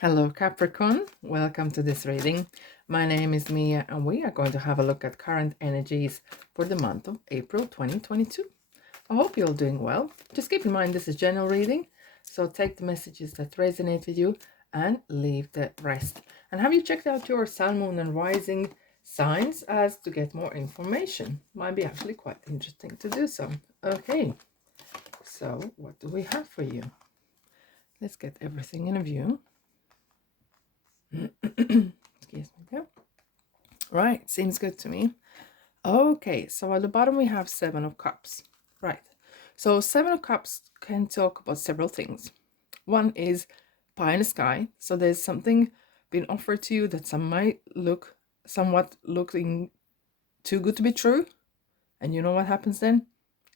Hello, Capricorn. Welcome to this reading. My name is Mia, and we are going to have a look at current energies for the month of April 2022. I hope you're all doing well. Just keep in mind this is general reading, so take the messages that resonate with you and leave the rest. And have you checked out your sun, moon, and rising signs as to get more information? Might be actually quite interesting to do so. Okay, so what do we have for you? Let's get everything in a view. Excuse me there. Right, seems good to me. Okay, so at the bottom we have Seven of Cups. Right, so Seven of Cups can talk about several things. One is pie in the sky. So there's something being offered to you that some might look somewhat looking too good to be true. And you know what happens then?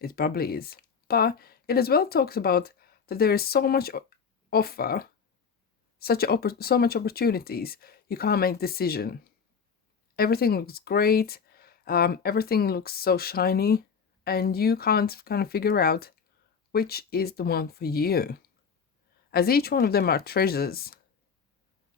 It probably is. But it as well talks about that there is so much offer, so much opportunities, you can't make decision. Everything looks great, everything looks so shiny, and you can't kind of figure out which is the one for you, as each one of them are treasures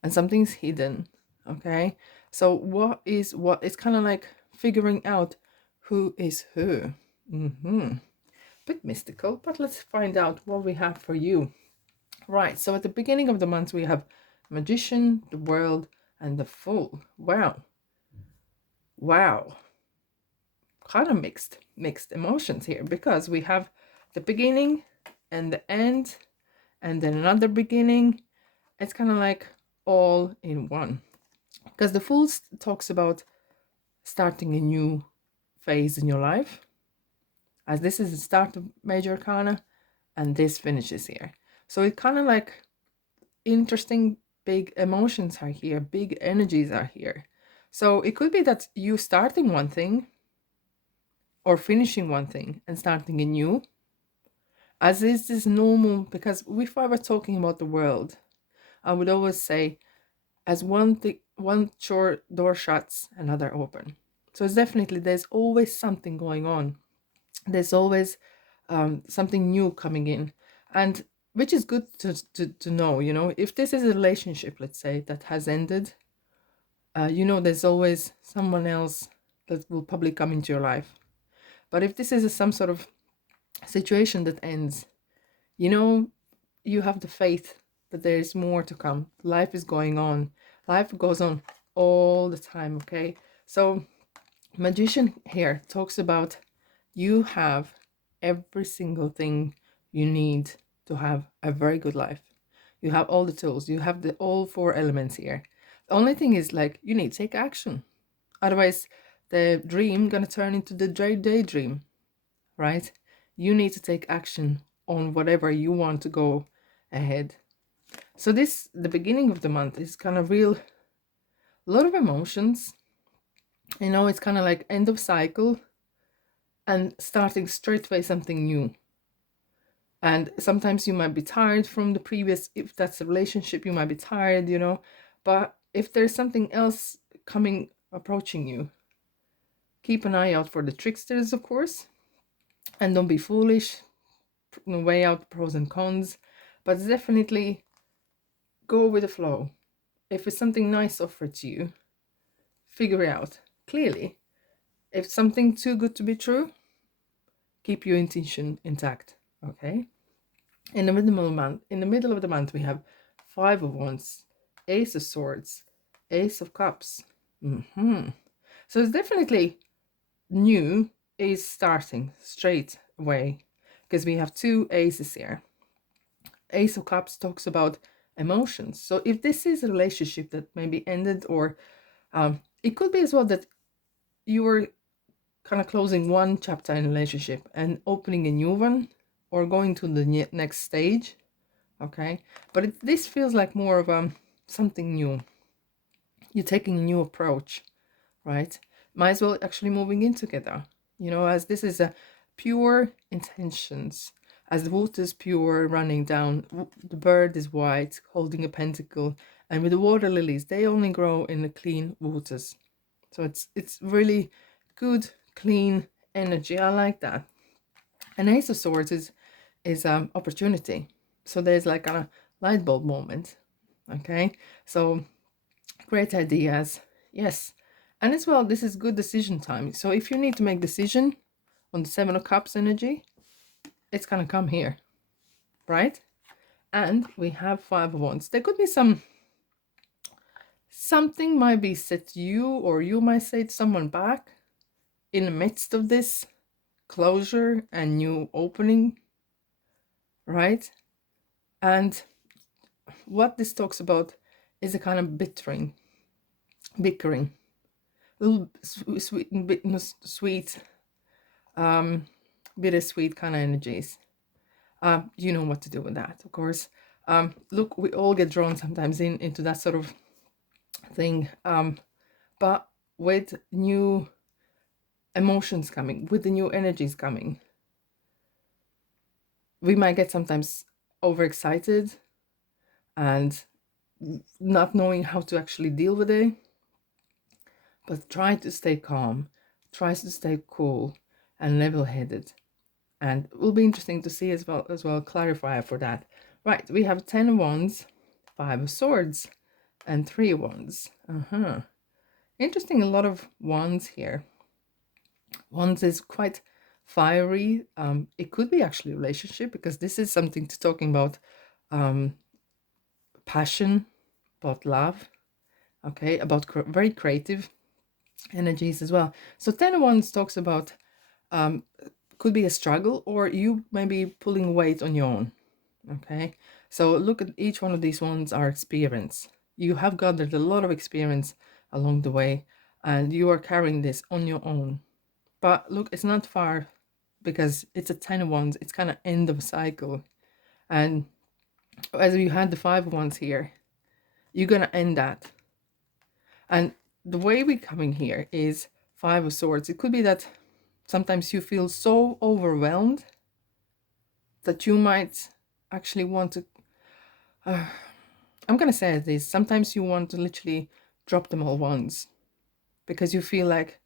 and something's hidden. Okay, so what is what? It's kind of like figuring out who is who. Bit mystical, but let's find out what we have for you. Right, so at the beginning of the month we have Magician, the World, and the Fool. Wow, kind of mixed emotions here, because we have the beginning and the end and then another beginning. It's kind of like all in one, because the Fool talks about starting a new phase in your life, as this is the start of Major Arcana and this finishes here. So it kind of like interesting big emotions are here, big energies are here. So it could be that you starting one thing or finishing one thing and starting a new, as is this normal. Because if I were talking about the world, I would always say, as one door shuts, another open. So it's definitely, there's always something going on. There's always something new coming in, and which is good to know. If this is a relationship, let's say, that has ended, there's always someone else that will probably come into your life. But if this is some sort of situation that ends, you have the faith that there is more to come. Life is going on. Life goes on all the time, okay? So Magician here talks about you have every single thing you need to have a very good life. You have all the tools. You have the all four elements here. The only thing is, like, you need to take action. Otherwise, the dream gonna turn into the daydream, right? You need to take action on whatever you want to go ahead. So the beginning of the month is kind of real, a lot of emotions. It's kind of like end of cycle and starting straight away something new. And sometimes you might be tired from the previous, if that's a relationship, you might be tired, but if there's something else coming, approaching you, keep an eye out for the tricksters, of course, and don't be foolish. Weigh out pros and cons, but definitely go with the flow. If it's something nice offered to you, figure it out clearly. If something too good to be true, keep your intention intact. Okay. In the middle of the month, we have Five of Wands, Ace of Swords, Ace of Cups. So it's definitely new is starting straight away, because we have two aces here. Ace of Cups talks about emotions. So if this is a relationship that maybe ended, or it could be as well that you were kind of closing one chapter in a relationship and opening a new one, or going to the next stage. Okay, but this feels like more of something new. You're taking a new approach, right? Might as well actually moving in together, as this is a pure intentions. As the water is pure running down, the bird is white holding a pentacle, and with the water lilies, they only grow in the clean waters. So it's really good, clean energy. I like that. And Ace of Swords is opportunity. So there's like a light bulb moment. Okay, so great ideas, yes. And as well, this is good decision time. So if you need to make decision on the Seven of Cups energy, it's gonna come here, right? And we have Five of Wands. There could be something might be set to you, or you might say to someone back in the midst of this closure and new opening, right? And what this talks about is a kind of bickering, little sweet, bittersweet kind of energies. You know what to do with that, of course. Look, we all get drawn sometimes into that sort of thing, but with new emotions coming, with the new energies coming, we might get sometimes overexcited and not knowing how to actually deal with it. But try to stay calm, try to stay cool and level-headed. And it will be interesting to see as well clarifier for that. Right, we have 10 of Wands, 5 of Swords, and 3 of Wands. Interesting, a lot of Wands here. Wands is quite fiery. It could be actually a relationship, because this is something to talking about passion, about love, okay, about very creative energies as well. So 10 of Wands talks about could be a struggle, or you may be pulling weight on your own. Okay, so look at each one of these ones are experience. You have gathered a lot of experience along the way, and you are carrying this on your own. But look, it's not far, because it's a 10 of Wands. It's kind of end of a cycle. And as you had the 5 of Wands here, you're gonna end that. And the way we're coming here is 5 of Swords. It could be that sometimes you feel so overwhelmed that you might actually want to, I'm gonna say this, sometimes you want to literally drop them all once, because you feel like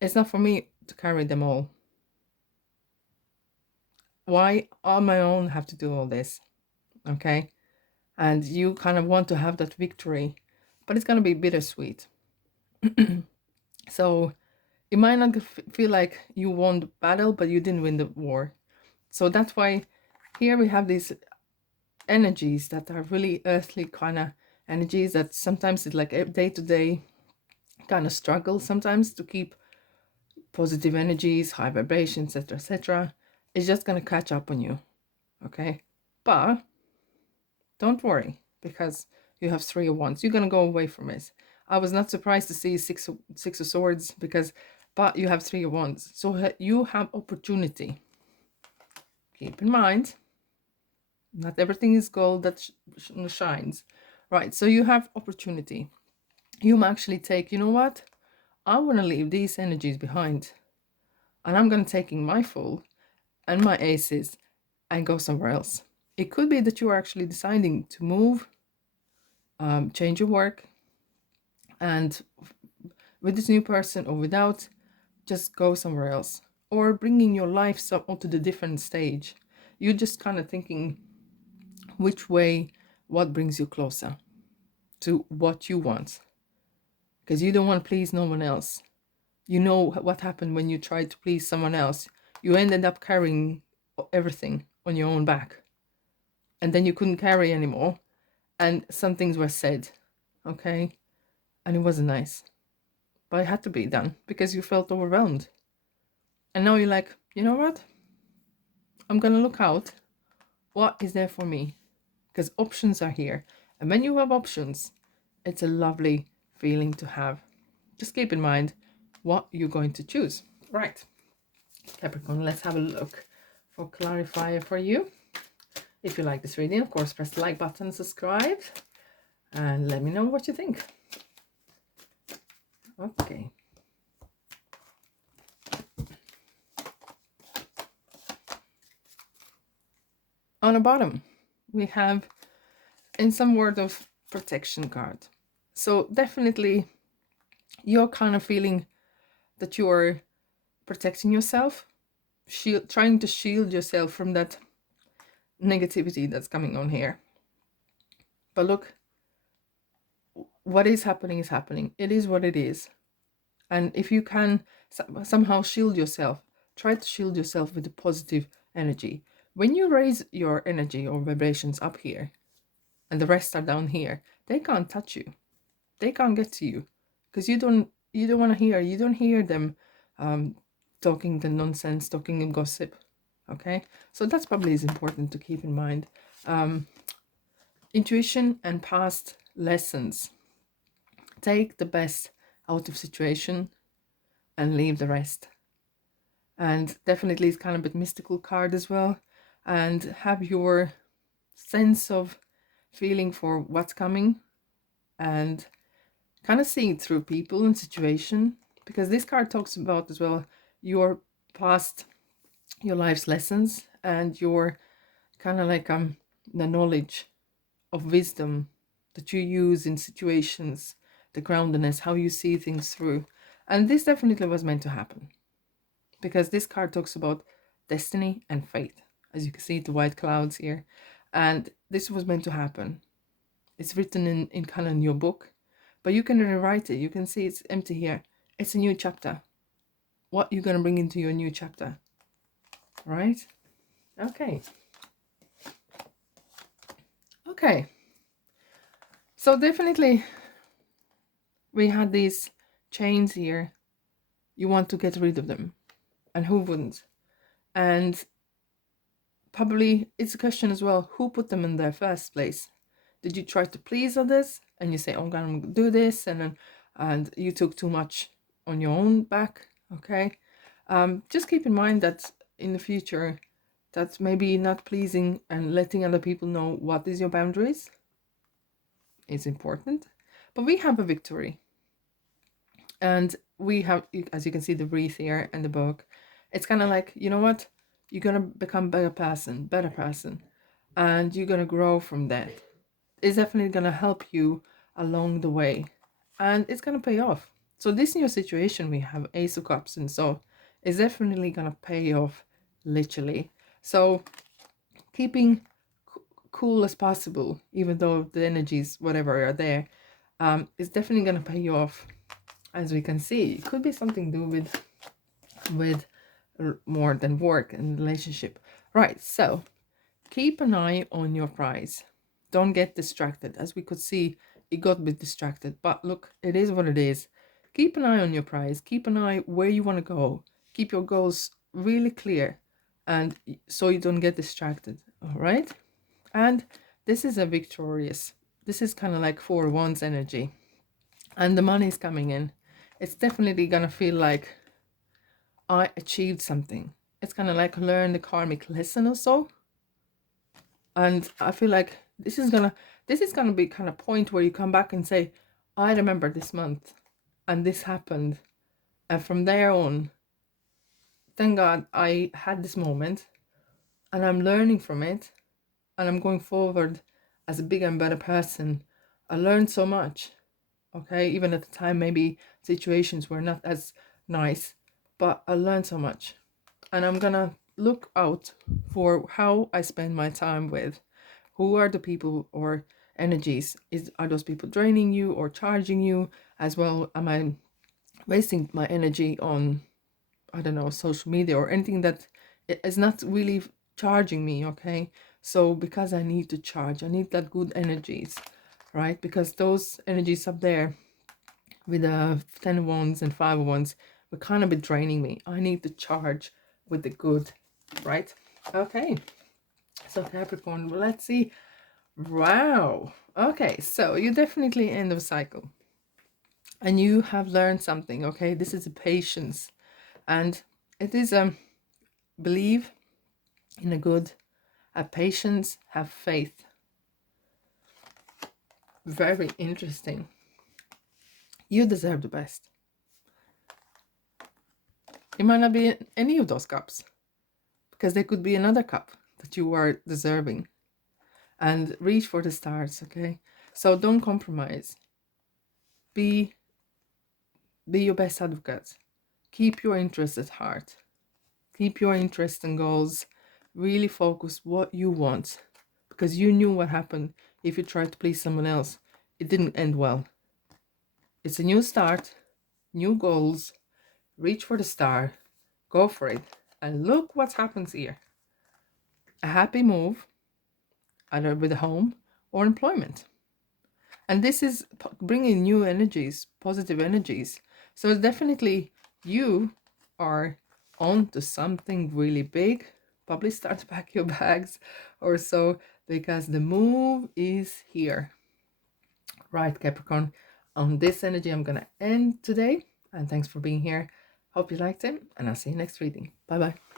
it's not for me to carry them all. Why on my own have to do all this? Okay, and you kind of want to have that victory, but it's gonna be bittersweet. So it might not feel like you won the battle, but you didn't win the war. So that's why here we have these energies that are really earthly kind of energies, that sometimes it's like a day-to-day kind of struggle sometimes to keep positive energies, high vibrations, etc., etc. It's just going to catch up on you. Okay, but don't worry, because you have 3 of Wands. You're going to go away from it. I was not surprised to see six of Swords, because but you have 3 of Wands, so you have opportunity. Keep in mind, not everything is gold that shines, right? So you have opportunity. You might actually take, you know what, I want to leave these energies behind, and I'm going to taking my Fool and my Aces and go somewhere else. It could be that you are actually deciding to move, change your work, and with this new person or without, just go somewhere else, or bringing your life onto the different stage. You're just kind of thinking which way, what brings you closer to what you want, because you don't want to please no one else. You know what happened when you tried to please someone else. You ended up carrying everything on your own back, and then you couldn't carry anymore, and some things were said, okay, and it wasn't nice, but it had to be done because you felt overwhelmed. And now you're like, you know what, I'm gonna look out what is there for me, because options are here. And when you have options, it's a lovely feeling to have. Just keep in mind what you're going to choose. Right, Capricorn, let's have a look for clarifier for you. If you like this reading, of course, press the like button, subscribe, and let me know what you think. Okay. On the bottom, we have in some word of protection card. So definitely you're kind of feeling that you're protecting yourself, trying to shield yourself from that negativity that's coming on here. But look, what is happening is happening. It is what it is. And if you can somehow shield yourself, try to shield yourself with the positive energy. When you raise your energy or vibrations up here and the rest are down here, they can't touch you. They can't get to you because you don't want to hear. You don't hear them talking the nonsense, talking the gossip. Okay, so that's probably is important to keep in mind. Um, Intuition and past lessons. Take the best out of situation and leave the rest. And definitely it's kind of a bit mystical card as well. And have your sense of feeling for what's coming and kind of seeing through people and situation, because this card talks about as well your past, your life's lessons, and your kind of like the knowledge of wisdom that you use in situations, the groundedness, how you see things through. And this definitely was meant to happen because this card talks about destiny and fate. As you can see, the white clouds here. And this was meant to happen. It's written in kind of in your book, but you can rewrite it. You can see it's empty here. It's a new chapter. What you're going to bring into your new chapter, right? Okay. Okay. So definitely we had these chains here. You want to get rid of them. And who wouldn't? And probably it's a question as well, who put them in the first place? Did you try to please others and you say, oh, I'm going to do this, and you took too much on your own back? Okay. Just keep in mind that in the future, that maybe not pleasing and letting other people know what is your boundaries is important. But we have a victory. And we have, as you can see, the wreath here and the book. It's kind of like, you know what? You're going to become better person. And you're going to grow from that. It's definitely going to help you along the way. And it's going to pay off. So this new situation we have, Ace of Cups, and so is definitely going to pay off, literally. So keeping cool as possible, even though the energies, whatever, are there, is definitely going to pay you off. As we can see, it could be something to do with more than work and relationship. Right, so keep an eye on your prize. Don't get distracted. As we could see, it got a bit distracted. But look, it is what it is. Keep an eye on your prize. Keep an eye where you want to go. Keep your goals really clear, and so you don't get distracted. All right? And this is a victorious. This is kind of like 4 Wands energy. And the money is coming in. It's definitely going to feel like I achieved something. It's kind of like learn the karmic lesson or so. And I feel like this is gonna be kind of point where you come back and say, I remember this month and this happened. And from there on, thank God I had this moment and I'm learning from it and I'm going forward as a bigger and better person. I learned so much. Okay, even at the time, maybe situations were not as nice, but I learned so much. And I'm gonna look out for how I spend my time with. Who are the people or energies? Are those people draining you or charging you as well? Am I wasting my energy on, I don't know, social media or anything that is not really charging me? Okay, so because I need to charge, I need that good energies, right? Because those energies up there with the 10 of Wands and 5 of Wands were kind of bit draining me. I need to charge with the good, right? Okay, so Capricorn, well, let's see. Wow. Okay, so you're definitely end of cycle. And you have learned something, okay? This is a patience. And it is believe in a good, have patience, have faith. Very interesting. You deserve the best. It might not be any of those cups, because there could be another cup that you are deserving. And reach for the stars, okay? So don't compromise. Be your best advocate. Keep your interests at heart. Keep your interests and goals. Really focus what you want, because you knew what happened if you tried to please someone else. It didn't end well. It's a new start, new goals. Reach for the star, go for it. And look what happens here. A happy move, either with a home or employment. And this is bringing new energies, positive energies. So definitely you are on to something really big. Probably start to pack your bags or so, because the move is here. Right, Capricorn. On this energy, I'm going to end today. And thanks for being here. Hope you liked it. And I'll see you next reading. Bye bye.